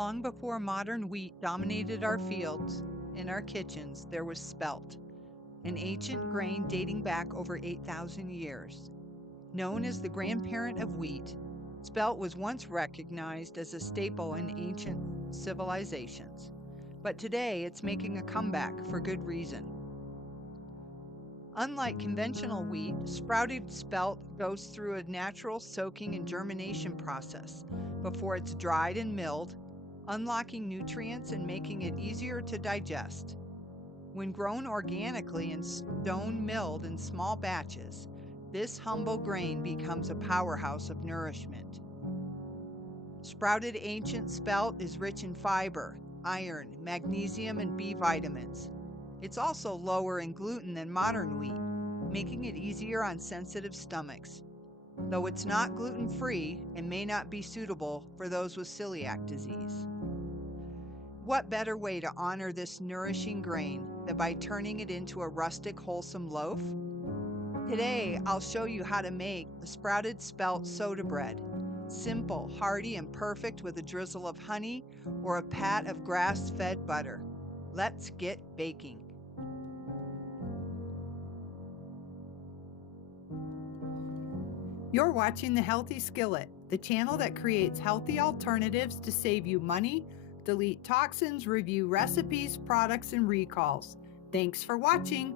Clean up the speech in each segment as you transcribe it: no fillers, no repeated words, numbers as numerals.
Long before modern wheat dominated our fields and our kitchens, there was spelt, an ancient grain dating back over 8,000 years. Known as the grandparent of wheat, spelt was once recognized as a staple in ancient civilizations. But today it's making a comeback for good reason. Unlike conventional wheat, sprouted spelt goes through a natural soaking and germination process before it's dried and milled, unlocking nutrients and making it easier to digest. When grown organically and stone milled in small batches, this humble grain becomes a powerhouse of nourishment. Sprouted ancient spelt is rich in fiber, iron, magnesium, and B vitamins. It's also lower in gluten than modern wheat, making it easier on sensitive stomachs, though it's not gluten-free and may not be suitable for those with celiac disease. What better way to honor this nourishing grain than by turning it into a rustic, wholesome loaf? Today, I'll show you how to make the sprouted spelt soda bread. Simple, hearty, and perfect with a drizzle of honey or a pat of grass-fed butter. Let's get baking. You're watching the Healthy Skillet, the channel that creates healthy alternatives to save you money, delete toxins, review recipes, products, and recalls. Thanks for watching.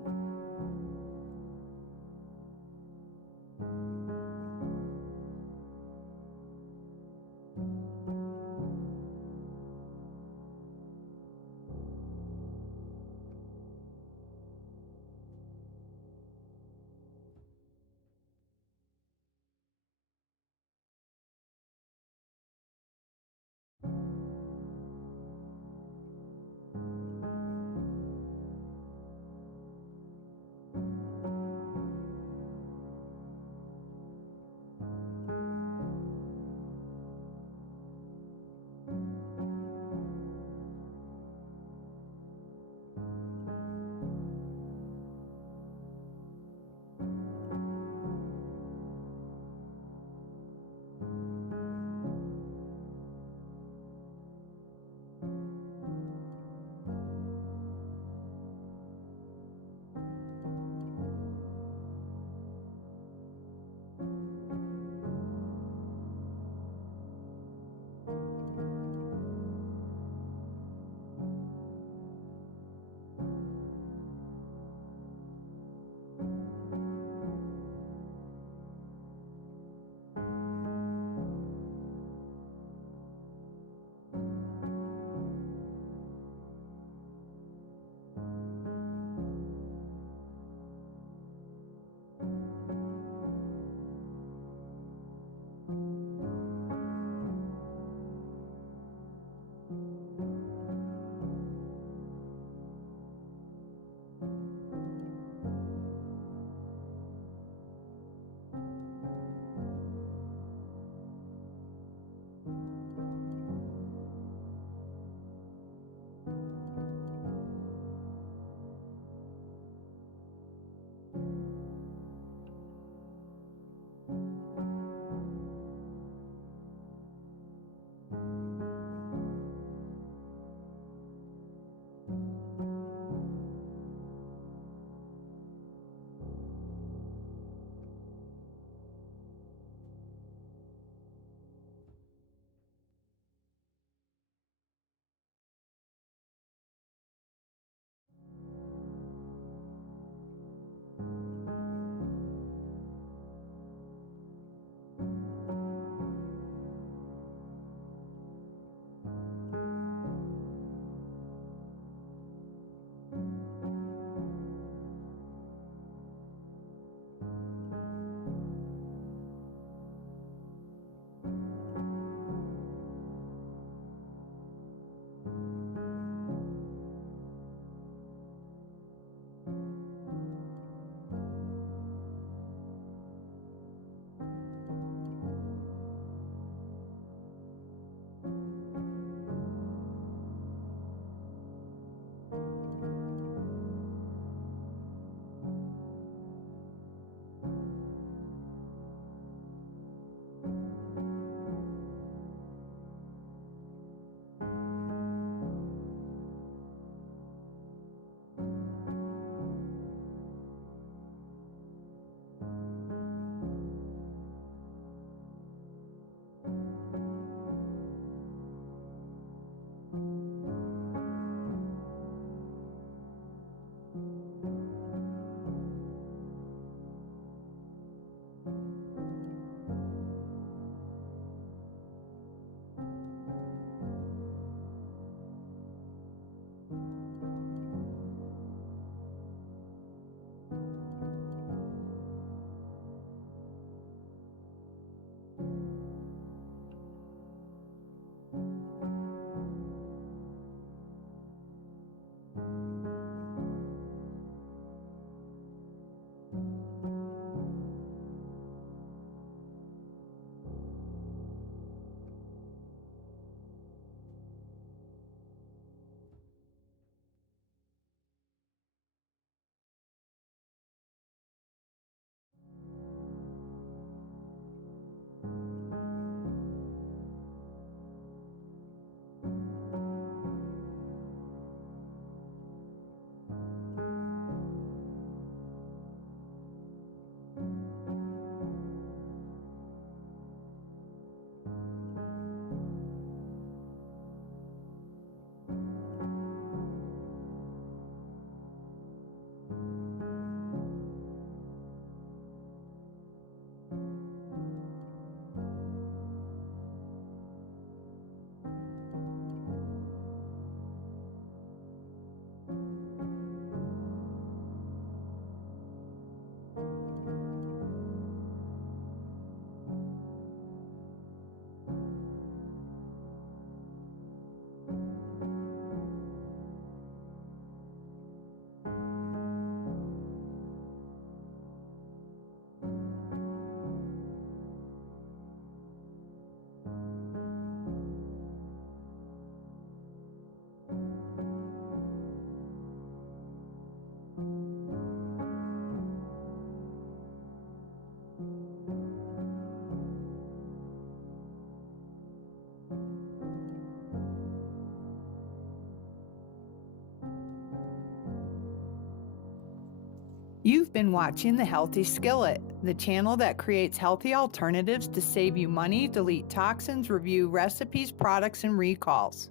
You've been watching the Healthy Skillet, the channel that creates healthy alternatives to save you money, delete toxins, review recipes, products, and recalls.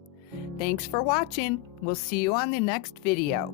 Thanks for watching. We'll see you on the next video.